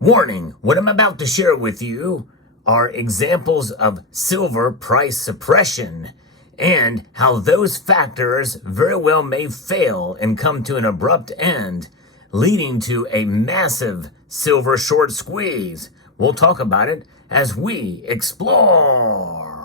Warning, what I'm about to share with you are examples of silver price suppression and how those factors very well may fail and come to an abrupt end, leading to a massive silver short squeeze. We'll talk about it as we explore.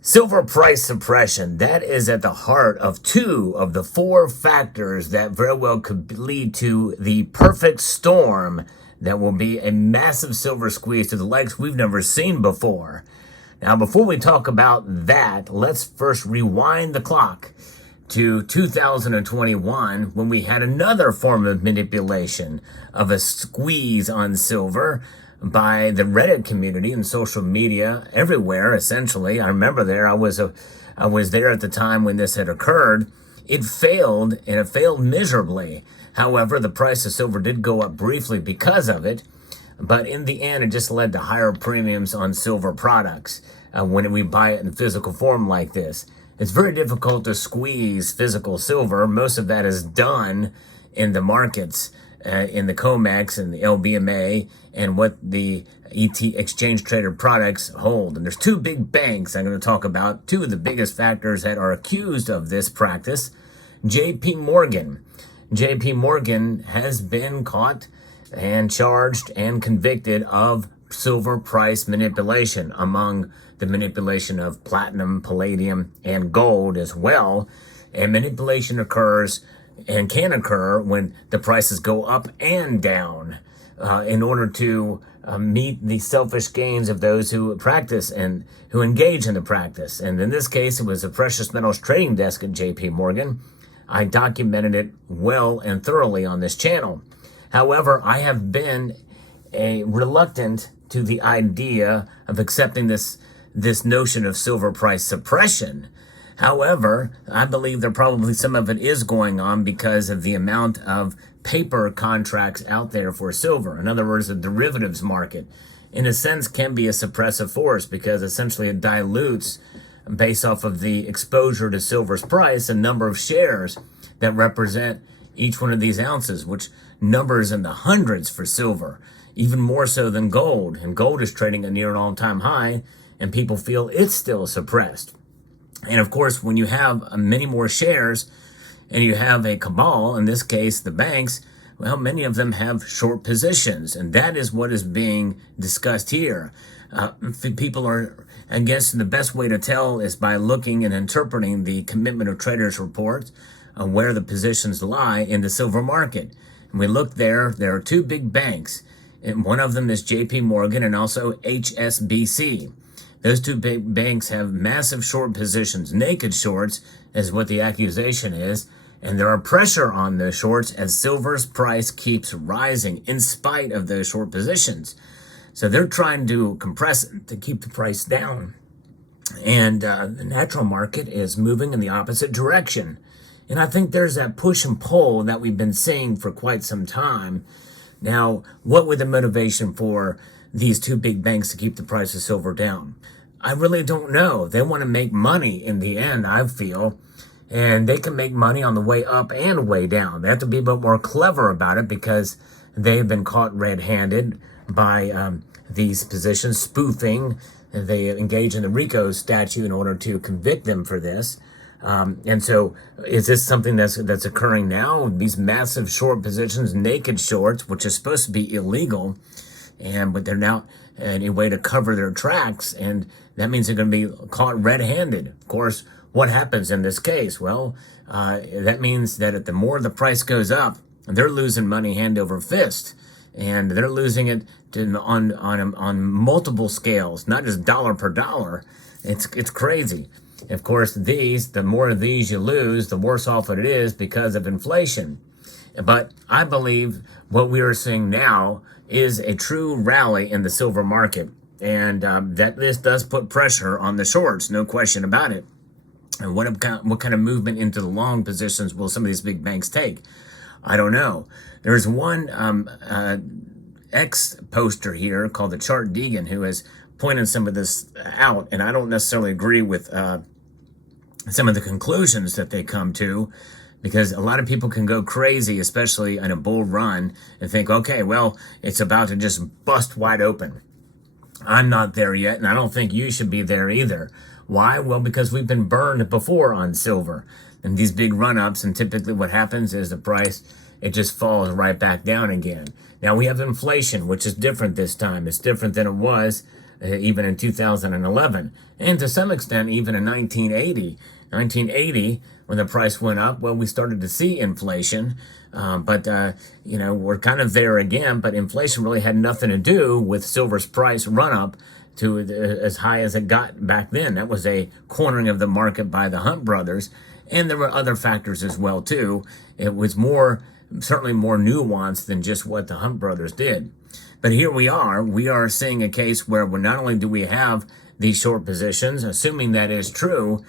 Silver price suppression, that is at the heart of two of the four factors that very well could lead to the perfect storm that will be a massive silver squeeze to the likes we've never seen before. Now, before we talk about that, let's first rewind the clock to 2021 when we had another form of manipulation of a squeeze on silver by the Reddit community and social media everywhere, essentially. I remember I was there at the time when this had occurred. It failed, and it failed miserably. However, the price of silver did go up briefly because of it, but in the end, it just led to higher premiums on silver products when we buy it in physical form like this. It's very difficult to squeeze physical silver. Most of that is done in the markets, in the COMEX and the LBMA and what the ET exchange traded products hold. And there's two big banks I'm going to talk about, two of the biggest factors that are accused of this practice. JP Morgan. JP Morgan has been caught and charged and convicted of silver price manipulation, among the manipulation of platinum, palladium, and gold as well. And manipulation occurs and can occur when the prices go up and down in order to meet the selfish gains of those who practice and who engage in the practice. And in this case, it was a precious metals trading desk at JP Morgan. I documented it well and thoroughly on this channel. However, I have been reluctant to the idea of accepting this notion of silver price suppression. However, I believe there probably some of it is going on because of the amount of paper contracts out there for silver. In other words, the derivatives market, in a sense, can be a suppressive force because essentially it dilutes, based off of the exposure to silver's price, a number of shares that represent each one of these ounces, which numbers in the hundreds for silver, even more so than gold. And gold is trading at near an all-time high, and people feel it's still suppressed. And of course, when you have many more shares and you have a cabal, in this case, the banks, well, many of them have short positions. And that is what is being discussed here. People are, I guess the best way to tell is by looking and interpreting the commitment of traders reports on where the positions lie in the silver market. And we look there are two big banks. And one of them is JP Morgan and also HSBC. Those two big banks have massive short positions. Naked shorts is what the accusation is. And there are pressure on those shorts as silver's price keeps rising in spite of those short positions. So they're trying to compress it to keep the price down. And the natural market is moving in the opposite direction. And I think there's that push and pull that we've been seeing for quite some time. Now, what would the motivation for these two big banks to keep the price of silver down? I really don't know. They want to make money in the end, I feel, and they can make money on the way up and way down. They have to be a bit more clever about it because they've been caught red-handed by these positions, spoofing. They engage in the RICO statute in order to convict them for this. And so is this something that's occurring now? These massive short positions, naked shorts, which is supposed to be illegal, but they're now a way to cover their tracks, and that means they're going to be caught red-handed. Of course, what happens in this case? Well, that means that the more the price goes up, they're losing money hand over fist, and they're losing it on multiple scales, not just dollar per dollar. It's crazy. Of course, the more of these you lose, the worse off it is because of inflation. But I believe what we are seeing now is a true rally in the silver market, and that this does put pressure on the shorts, no question about it. And what kind of movement into the long positions will some of these big banks take? I don't know. There's one ex-poster here called the Chart Deegan who has pointed some of this out, and I don't necessarily agree with some of the conclusions that they come to, because a lot of people can go crazy, especially in a bull run, and think, okay, well, it's about to just bust wide open. I'm not there yet, and I don't think you should be there either. Why? Well, because we've been burned before on silver and these big run-ups, and typically what happens is the price, it just falls right back down again. Now we have inflation, which is different this time. It's different than it was even in 2011, and to some extent even in 1980. 1980, when the price went up, well, we started to see inflation, but we're kind of there again, but inflation really had nothing to do with silver's price run up to as high as it got back then. That was a cornering of the market by the Hunt brothers, and there were other factors as well too. It was certainly more nuanced than just what the Hunt brothers did. But here we are seeing a case where not only do we have these short positions, assuming that is true,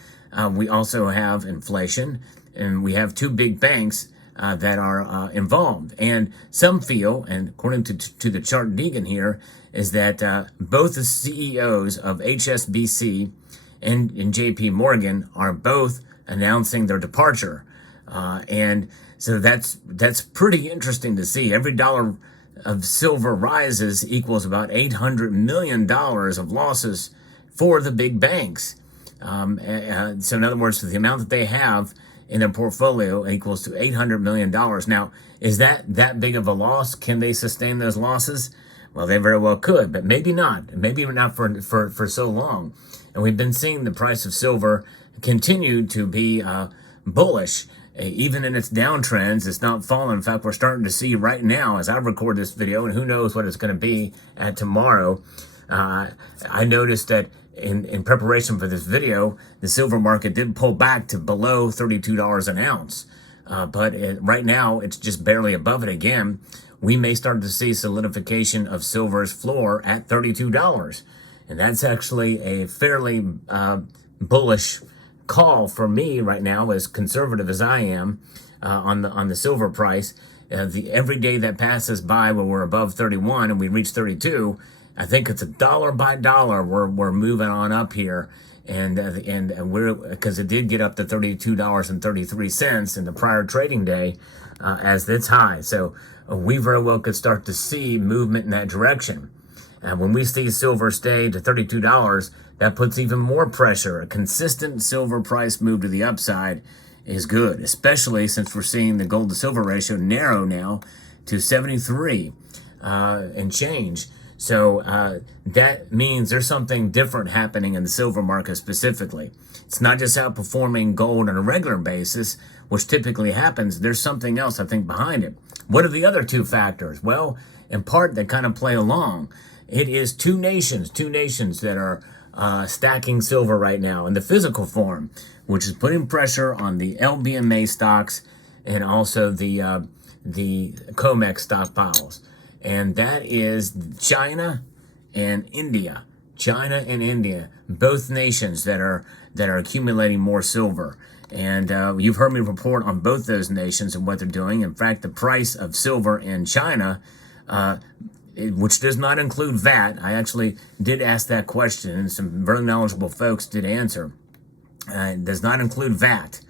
we also have inflation, and we have two big banks that are involved. And some feel, and according to the chart Deegan here, is that both the CEOs of HSBC and JP Morgan are both announcing their departure. And so that's pretty interesting to see. Every dollar of silver rises equals about $800 million of losses for the big banks. So in other words, the amount that they have in their portfolio equals to $800 million. Now, is that big of a loss? Can they sustain those losses? Well, they very well could, but maybe not. Maybe not for so long. And we've been seeing the price of silver continue to be bullish. Even in its downtrends, it's not falling. In fact, we're starting to see right now, as I record this video, and who knows what it's going to be at tomorrow. I noticed that in preparation for this video, the silver market did pull back to below $32 an ounce. But right now, it's just barely above it again. We may start to see solidification of silver's floor at $32. And that's actually a fairly bullish call for me right now, as conservative as I am on the silver price. Every day that passes by where we're above 31 and we reach 32, I think it's a dollar by dollar we're moving on up here, and we're, because it did get up to $32.33 in the prior trading day as its high. So we very well could start to see movement in that direction. And when we see silver stay to $32, that puts even more pressure. A consistent silver price move to the upside is good, especially since we're seeing the gold to silver ratio narrow now to 73 and change. So that means there's something different happening in the silver market specifically. It's not just outperforming gold on a regular basis, which typically happens. There's something else, I think, behind it. What are the other two factors? Well, in part, they kind of play along. It is two nations that are stacking silver right now in the physical form, which is putting pressure on the LBMA stocks and also the COMEX stockpiles. And that is China and India. China and India, both nations that are accumulating more silver. And you've heard me report on both those nations and what they're doing. In fact, the price of silver in China, which does not include VAT, I actually did ask that question, and some very knowledgeable folks did answer. It does not include VAT.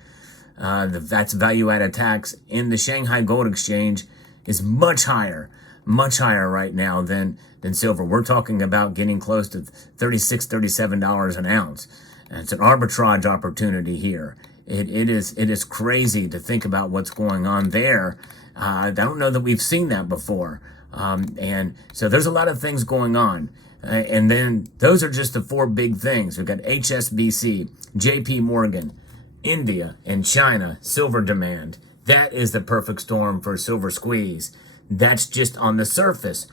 The VAT's value-added tax in the Shanghai Gold Exchange is much higher right now than silver. We're talking about getting close to $36, $37 an ounce. And it's an arbitrage opportunity here. It is crazy to think about what's going on there. I don't know that we've seen that before. And so there's a lot of things going on. And then those are just the four big things. We've got HSBC, JP Morgan, India, and China, silver demand. That is the perfect storm for a silver squeeze. That's just on the surface.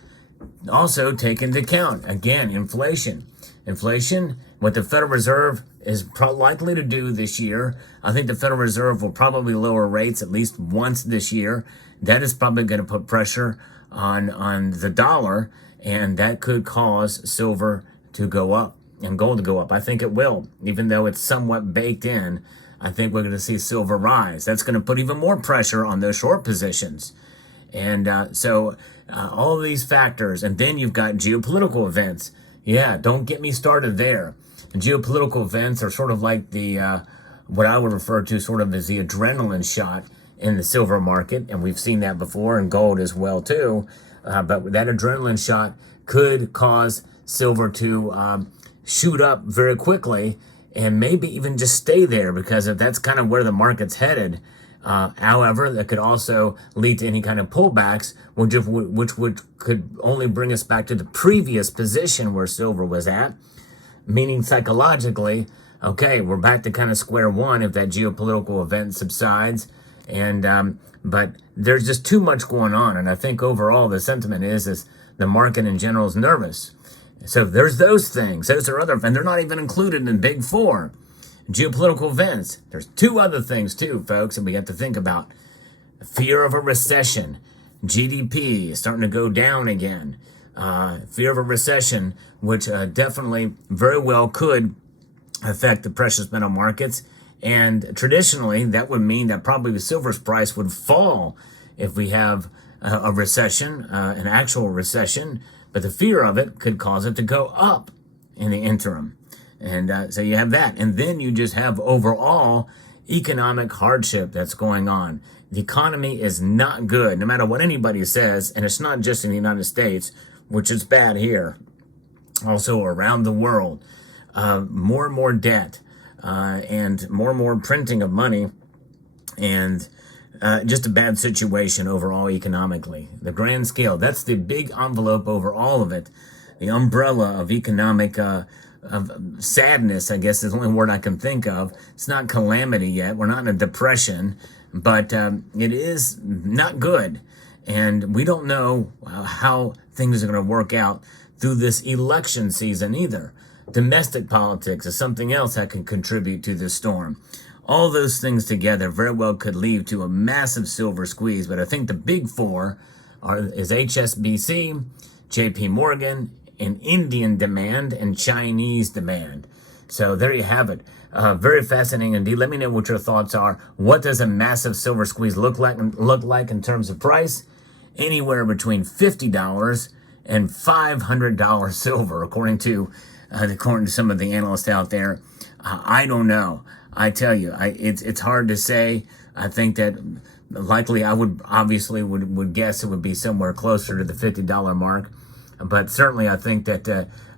Also take into account, again, inflation. Inflation, what the Federal Reserve is likely to do this year, I think the Federal Reserve will probably lower rates at least once this year. That is probably going to put pressure on the dollar, and that could cause silver to go up and gold to go up. I think it will, even though it's somewhat baked in. I think we're going to see silver rise. That's going to put even more pressure on those short positions. And so all of these factors, and then you've got geopolitical events. Yeah, don't get me started there. And geopolitical events are sort of like the what I would refer to sort of as the adrenaline shot in the silver market, and we've seen that before in gold as well too. But that adrenaline shot could cause silver to shoot up very quickly, and maybe even just stay there, because if that's kind of where the market's headed. However, that could also lead to any kind of pullbacks, which could only bring us back to the previous position where silver was at, meaning psychologically, okay, we're back to kind of square one if that geopolitical event subsides. And but there's just too much going on, and I think overall the sentiment is the market in general is nervous. So there's those things. Those are other, and they're not even included in Big Four. Geopolitical events. There's two other things too, folks, that we have to think about. Fear of a recession. GDP is starting to go down again. Fear of a recession, which definitely very well could affect the precious metal markets. And traditionally, that would mean that probably the silver's price would fall if we have a recession, an actual recession. But the fear of it could cause it to go up in the interim. And so you have that. And then you just have overall economic hardship that's going on. The economy is not good, no matter what anybody says. And it's not just in the United States, which is bad here. Also around the world, more and more debt, and more printing of money, and just a bad situation overall economically. The grand scale, that's the big envelope over all of it. The umbrella of economic of sadness, I guess, is the only word I can think of. It's not calamity yet. We're not in a depression, but it is not good. And we don't know how things are going to work out through this election season either. Domestic politics is something else that can contribute to this storm. All those things together very well could lead to a massive silver squeeze, but I think the big four is HSBC, JP Morgan, and Indian demand and Chinese demand. So there you have it. Very fascinating indeed. Let me know what your thoughts are. What does a massive silver squeeze look like in terms of price? Anywhere between $50 and $500 silver, according to some of the analysts out there. I don't know. I tell you, it's hard to say. I think that likely I would guess it would be somewhere closer to the $50 mark. But certainly I think that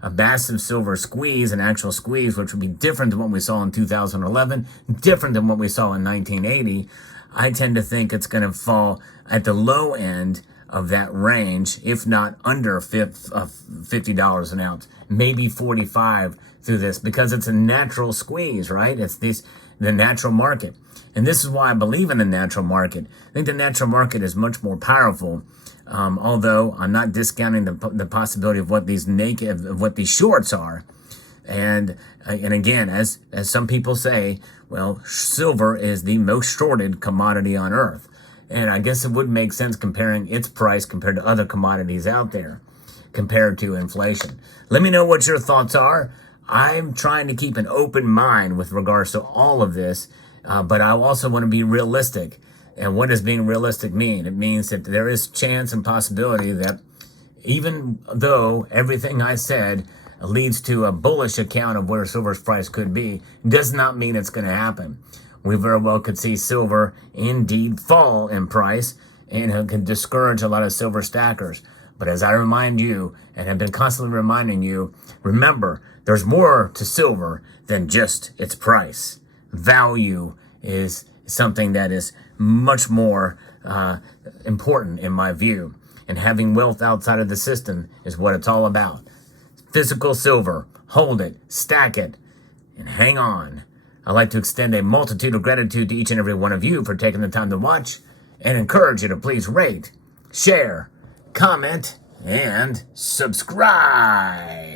a massive silver squeeze, an actual squeeze, which would be different than what we saw in 2011, different than what we saw in 1980, I tend to think it's going to fall at the low end of that range, if not under $50 an ounce, maybe $45 through this, because it's a natural squeeze, right? It's the natural market. And this is why I believe in the natural market. I think the natural market is much more powerful. Although I'm not discounting the possibility of what these shorts are, and again, as some people say, well, silver is the most shorted commodity on earth, and I guess it would make sense comparing its price compared to other commodities out there, compared to inflation. Let me know what your thoughts are. I'm trying to keep an open mind with regards to all of this, but I also want to be realistic. And what does being realistic mean? It means that there is chance and possibility that even though everything I said leads to a bullish account of where silver's price could be, does not mean it's going to happen. We very well could see silver indeed fall in price, and it can discourage a lot of silver stackers. But as I remind you, and have been constantly reminding you, remember, there's more to silver than just its price. Value is something that is much more important in my view. And having wealth outside of the system is what it's all about. Physical silver, hold it, stack it, and hang on. I'd like to extend a multitude of gratitude to each and every one of you for taking the time to watch, and encourage you to please rate, share, comment, and subscribe.